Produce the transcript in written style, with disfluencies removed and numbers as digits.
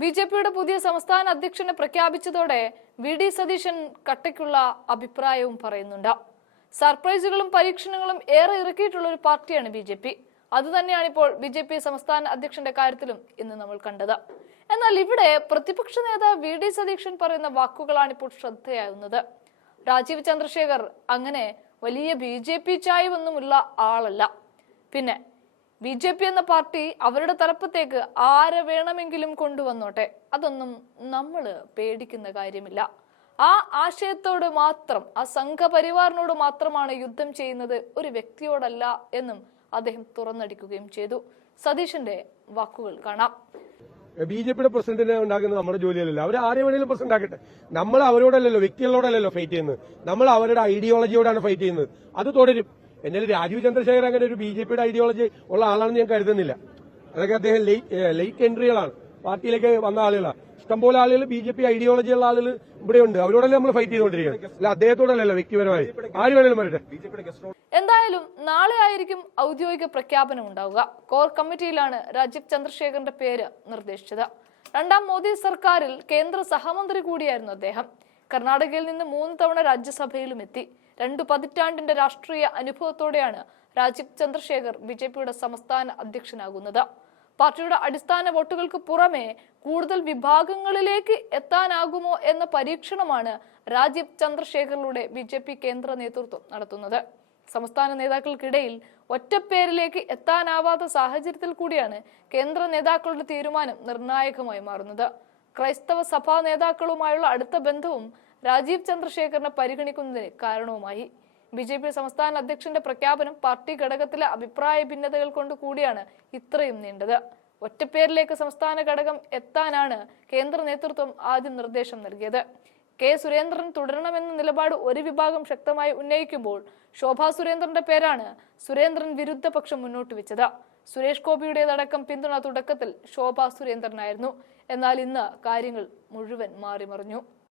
ബി.ജെ.പിയുടെ പുതിയ സംസ്ഥാന അധ്യക്ഷനെ പ്രഖ്യാപിച്ചതോടെ വി.ഡി. സതീശൻ കട്ടയ്ക്കുള്ള അഭിപ്രായവും പറയുന്നുണ്ട്. സർപ്രൈസുകളും പരീക്ഷണങ്ങളും ഏറെ ഇറക്കിയിട്ടുള്ള ഒരു പാർട്ടിയാണ് ബി.ജെ.പി. അതുതന്നെയാണ് ഇപ്പോൾ ബി.ജെ.പി സംസ്ഥാന അധ്യക്ഷന്റെ കാര്യത്തിലും ഇന്ന് നമ്മൾ കണ്ടത്. എന്നാൽ ഇവിടെ പ്രതിപക്ഷ നേതാവ് വി.ഡി. സതീശൻ പറയുന്ന വാക്കുകളാണ് ഇപ്പോൾ ശ്രദ്ധയാകുന്നത്. രാജീവ് ചന്ദ്രശേഖർ അങ്ങനെ വലിയ ബി.ജെ.പി ചായ്വൊന്നുമുള്ള ആളല്ല. പിന്നെ ബി.ജെ.പി എന്ന പാർട്ടി അവരുടെ തലപ്പത്തേക്ക് ആരെ വേണമെങ്കിലും കൊണ്ടുവന്നോട്ടെ, അതൊന്നും നമ്മൾ പേടിക്കുന്ന കാര്യമില്ല. ആ ആശയത്തോട് മാത്രം, ആ സംഘപരിവാറിനോട് മാത്രമാണ് യുദ്ധം ചെയ്യുന്നത്, ഒരു വ്യക്തിയോടല്ല എന്നും അദ്ദേഹം തുറന്നടിക്കുകയും ചെയ്തു. സതീശന്റെ വാക്കുകൾ കാണാം. ബി.ജെ.പിയുടെ പ്രസിഡന്റിനെ ഉണ്ടാക്കുന്നത് നമ്മുടെ ജോലിയല്ലല്ലോ. അവർ ആരെ വേണേലും പ്രസിഡന്റ് ആക്കട്ടെ. നമ്മൾ അവരോടല്ലല്ലോ, വ്യക്തികളോടല്ലല്ലോ ഫൈറ്റ് ചെയ്യുന്നത്. നമ്മൾ അവരുടെ ഐഡിയോളജിയോടാണ് ഫൈറ്റ് ചെയ്യുന്നത്. അത് തുടരും. എന്നാൽ രാജീവ് ചന്ദ്രശേഖർ അങ്ങനെ ഒരു ബി.ജെ.പിയുടെ ഐഡിയോളജി ഉള്ള ആളാണെന്ന് ഞാൻ കരുതുന്നില്ല. അതൊക്കെ അദ്ദേഹം ലേറ്റ് എൻട്രികളാണ്, പാർട്ടിയിലേക്ക് വന്ന ആളുകളാണ്. ഇഷ്ടംപോലെ ആളുകൾ ബി.ജെ.പി ഐഡിയോളജി ഉള്ള ആളുകൾ ഇവിടെയുണ്ട്. അവരോടല്ലേ നമ്മൾ ഫൈറ്റ് ചെയ്തുകൊണ്ടിരിക്കുന്നത്, അല്ല അദ്ദേഹത്തോടല്ലല്ലോ വ്യക്തിപരമായി. ആര് വേണേലും വരട്ടെ. എന്തായാലും നാളെ ആയിരിക്കും ഔദ്യോഗിക പ്രഖ്യാപനം ഉണ്ടാവുക. കോർ കമ്മിറ്റിയിലാണ് രാജീവ് ചന്ദ്രശേഖറിന്റെ പേര് നിർദ്ദേശിച്ചത്. രണ്ടാം മോദി സർക്കാരിൽ കേന്ദ്ര സഹമന്ത്രി കൂടിയായിരുന്നു അദ്ദേഹം. കർണാടകയിൽ നിന്ന് 3 തവണ രാജ്യസഭയിലും എത്തി. 2 പതിറ്റാണ്ടിന്റെ രാഷ്ട്രീയ അനുഭവത്തോടെയാണ് രാജീവ് ചന്ദ്രശേഖർ ബി.ജെ.പിയുടെ സംസ്ഥാന അധ്യക്ഷനാകുന്നത്. പാർട്ടിയുടെ അടിസ്ഥാന വോട്ടുകൾക്ക് പുറമെ കൂടുതൽ വിഭാഗങ്ങളിലേക്ക് എത്താനാകുമോ എന്ന പരീക്ഷണമാണ് രാജീവ് ചന്ദ്രശേഖറിലൂടെ ബി.ജെ.പി കേന്ദ്ര നേതൃത്വം നടത്തുന്നത്. സംസ്ഥാന നേതാക്കൾക്കിടയിൽ ഒറ്റപ്പേരിലേക്ക് എത്താനാവാത്ത സാഹചര്യത്തിൽ കൂടിയാണ് കേന്ദ്ര നേതാക്കളുടെ തീരുമാനം നിർണായകമായി മാറുന്നത്. ക്രൈസ്തവ സഭാ നേതാക്കളുമായുള്ള അടുത്ത ബന്ധവും രാജീവ് ചന്ദ്രശേഖറിനെ പരിഗണിക്കുന്നതിന് കാരണവുമായി. ബി.ജെ.പി സംസ്ഥാന അധ്യക്ഷന്റെ പ്രഖ്യാപനം പാർട്ടി ഘടകത്തിലെ അഭിപ്രായ ഭിന്നതകൾ കൊണ്ട് കൂടിയാണ് ഇത്രയും നീണ്ടത്. ഒറ്റപ്പേരിലേക്ക് സംസ്ഥാന ഘടകം എത്താനാണ് കേന്ദ്ര നേതൃത്വം ആദ്യം നിർദ്ദേശം നൽകിയത്. കെ സുരേന്ദ്രൻ തുടരണമെന്ന നിലപാട് ഒരു വിഭാഗം ശക്തമായി ഉന്നയിക്കുമ്പോൾ ശോഭാ സുരേന്ദ്രന്റെ പേരാണ് സുരേന്ദ്രൻ വിരുദ്ധ പക്ഷം മുന്നോട്ട് വെച്ചത്. സുരേഷ് ഗോപിയുടേതടക്കം പിന്തുണ തുടക്കത്തിൽ ശോഭാ സുരേന്ദ്രനായിരുന്നു. എന്നാൽ ഇന്ന് കാര്യങ്ങൾ മുഴുവൻ മാറിമറിഞ്ഞു.